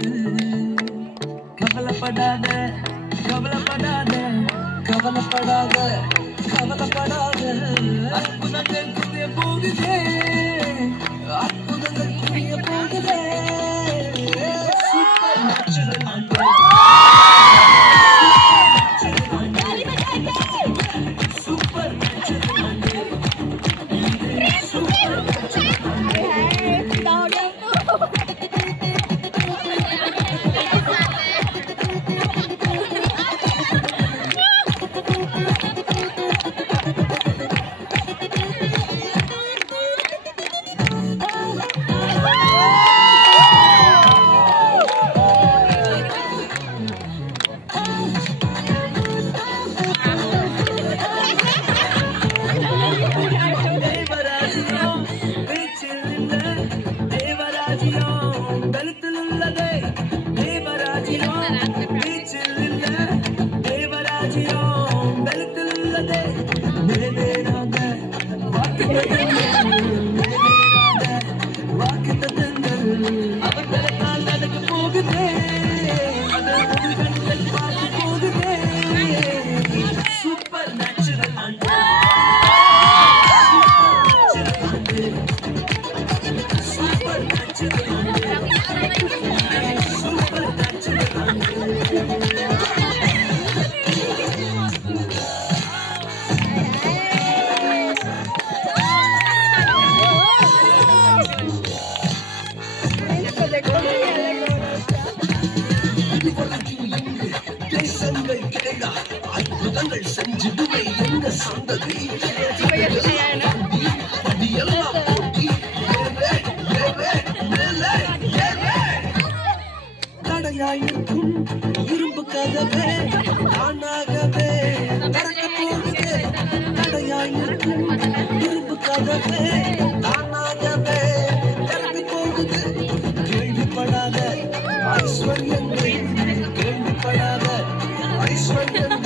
போகுது. கவலைப்படாத கவலைப்படாத கவலைப்படாத கவலைப்படாத. அற்புதங்கள் புரிய போகுதே, அற்புதங்கள் புரிய போகுதே. சூப்பர் நேச்சுரல் ஆண்டே, சூப்பர் நேச்சுரல் ஆண்டே, சூப்பர் நேச்சுரல் ஆண்டே. அற்புதங்கள் செஞ்சிடுவே எங்க சந்ததி. தடையாயிருக்கும் இரும்பு கதவே தானாகவே திறக்க போகுது. தடையாயிருக்கும் இரும்பு கதவே தானாகவே திறக்க போகுது. கேள்விப்படாத ஐஸ்வர்யங்கள், கேள்விப்படாத ஐஸ்வர்யங்கள்